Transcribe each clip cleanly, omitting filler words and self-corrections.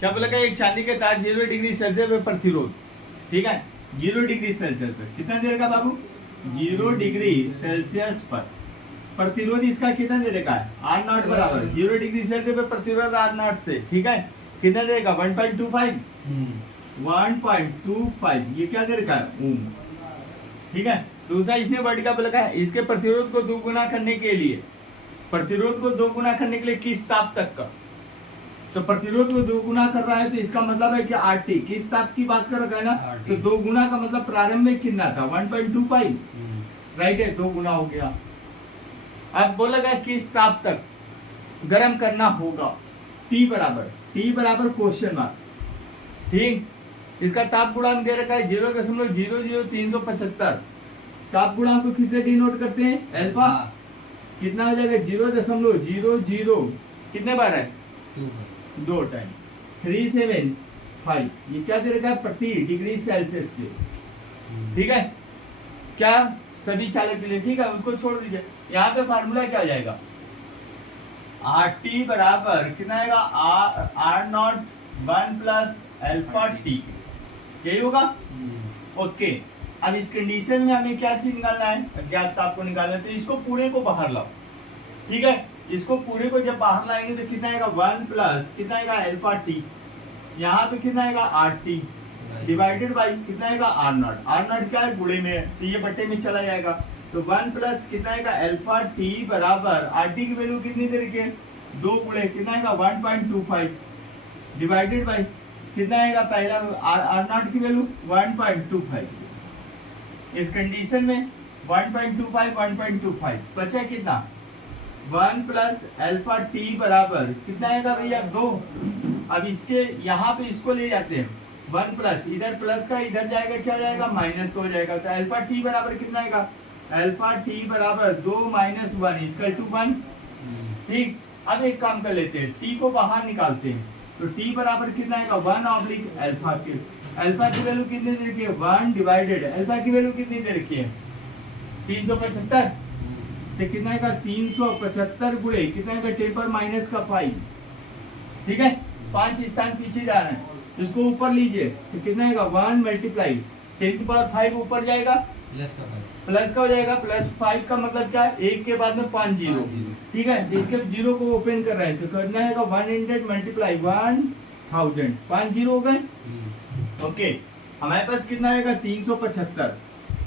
क्या बोला क्या, एक चांदी के तार 0 डिग्री सेल्सियस पे प्रतिरोध, ठीक है 0 डिग्री सेल्सियस पे कितना दे रखा बाबू, 0 डिग्री सेल्सियस पर प्रतिरोध इसका कितना दे रखा है, आर नॉट बराबर 0 डिग्री सेल्सियस पे प्रतिरोध आर नॉट से, ठीक है कितना दे रखा 1.25 1.25 ये क्या दे रखा है ओम, ठीक है। दूसरा इसने वर्ड का बोला है इसके प्रतिरोध को दोगुना करने के लिए, प्रतिरोध को दोगुना करने के लिए किस ताप तक का, तो प्रतिरोध को दो गुना कर रहा है तो इसका मतलब है कि आरटी किस ताप की बात कर रहा है ना, तो दो गुना का मतलब प्रारंभ में कितना था 1.25, राइट है, दो गुना हो गया। अब बोला गया किस ताप तक गर्म करना होगा, T बराबर क्वेश्चन मार्क, ठीक। इसका ताप गुणांक दे रखा है 0.00375, ताप गुणांक को किससे डिनोट करते हैं, अल्फा, कितना हो जाएगा 0.00 कितने बार है 2 टाइम 375, ये क्या दे रखा है प्रति डिग्री सेल्सियस के, ठीक है क्या सभी चालक के लिए, ठीक है उसको छोड़ दीजिए। यहाँ पे फार्मूला क्या हो जाएगा, आर टी बराबर कितना आएगा R naught 1 plus alpha T, यही होगा ओके। अब इस कंडीशन में हमें क्या चीज निकालना है, अज्ञात ताप को निकालना है, तो इसको पूरे को बाहर लाओ, ठीक है इसको पूरे को जब बाहर लाएंगे तो कितना आएगा 1 प्लस कितना आएगा अल्फा टी, यहाँ पे कितना आएगा आर टी डिवाइडेड बाई कितना आएगा आर नॉट, आर नॉट क्या है गुणे में है तो ये बट्टे में चला जाएगा, तो 1 प्लस कितना आएगा अल्फा टी बराबर आर टी की वैल्यू कितनी दे रखी है 2 गुणे कितना आएगा 1.25 डिवाइडेड बाई कितना आएगा पहला आर नॉट की वैल्यू 1.25, इस कंडीशन में 1.25 बचा कितना 1 प्लस अल्फा टी बराबर कितना आएगा भैया 2। अब इसके यहाँ पे इसको ले जाते हैं 1 प्लस इधर प्लस का इधर जाएगा क्या जाएगा माइनस का हो जाएगा, तो अल्फा टी बराबर कितना आएगा अल्फा टी बराबर 2 माइनस 1 इक्वल टू 1, ठीक। अब एक काम कर लेते हैं टी को बाहर निकालते हैं, तो टी बराबर कितना आएगा 1 ऑब्लिक अल्फा के, अल्फा की वैल्यू कितनी दे रखी है 1 डिवाइडेड अल्फा की वैल्यू कितनी दे रखी है 375, तो कितना आएगा 375 गुणे कितना आएगा टेपर माइनस का 5, ठीक है 5 स्थान पीछे जा रहे हैं, इसको ऊपर लीजिए तो कितना आएगा 1 मल्टीप्लाई 10⁵ ऊपर जाएगा प्लस का हो जाएगा, प्लस 5 का मतलब क्या है 1 के बाद में 5 जीरो, ठीक है इसके जीरो को ओपन कर रहे हैं तो करना है 100 मल्टीप्लाई 1000 5 जीरो हो गए, ओके हमारे पास कितना आएगा 375,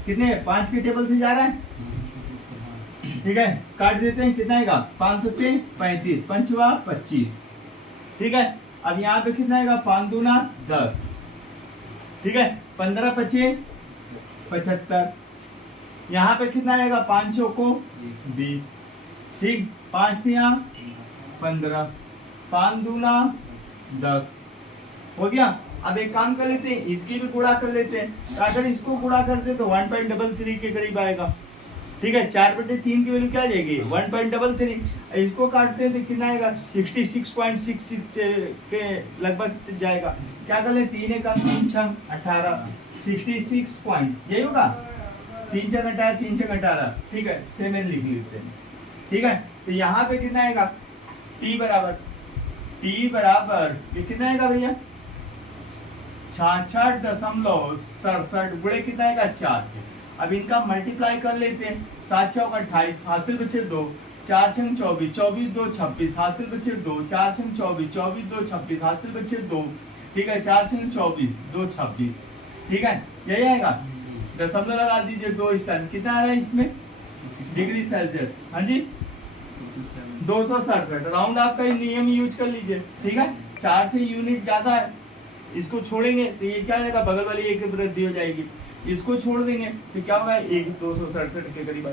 कितने 5 के टेबल से जा रहा है, ठीक है काट देते हैं कितना आएगा 5 से 35 पंचवा 25, ठीक है। अब यहाँ पे कितना आएगा 5 दूना 10, ठीक है 15 पचे 75, यहाँ पे कितना आएगा 5 चौको 20, ठीक 5 तिया 15 5 दूना 10 हो गया। अब एक काम कर लेते हैं इसकी भी गुणा कर लेते हैं, तो अगर इसको गुणा करते तो 1.33 के करीब आएगा, ठीक है 4/3 की वैल्यू क्या आ जाएगी 1.33, इसको काटते हैं तो कितना आएगा 66.66 के लगभग जाएगा, क्या कर ले 3 कम 3 6 18 66 पॉइंट यही होगा 3 6 18 3 6 18, ठीक है 7 लिख लेते हैं, ठीक है। तो यहाँ पे कितना आएगा T बराबर ये कितना आएगा भैया 66.67 गुणे कितना आएगा 4, अब इनका मल्टीप्लाई कर लेते हैं 7 चौक 28 हासिल बचे 2 4 छंग 24 24 2 26 हासिल बचे 2 4 छंग 24 24 2 26 हासिल बचे 2, ठीक है 4 छंग 24 2 26, ठीक है यही आएगा, दशमलव लगा दीजिए 2 स्थान कितना आ रहा है इसमें डिग्री सेल्सियस, हाँ जी 267 राउंड आपका नियम यूज कर लीजिए, ठीक है 4 से यूनिट ज्यादा है इसको छोड़ेंगे तो ये क्या आएगा बगल वाली एक वृद्धि हो जाएगी, इसको छोड़ देंगे तो क्या होगा 1 267 के करीब।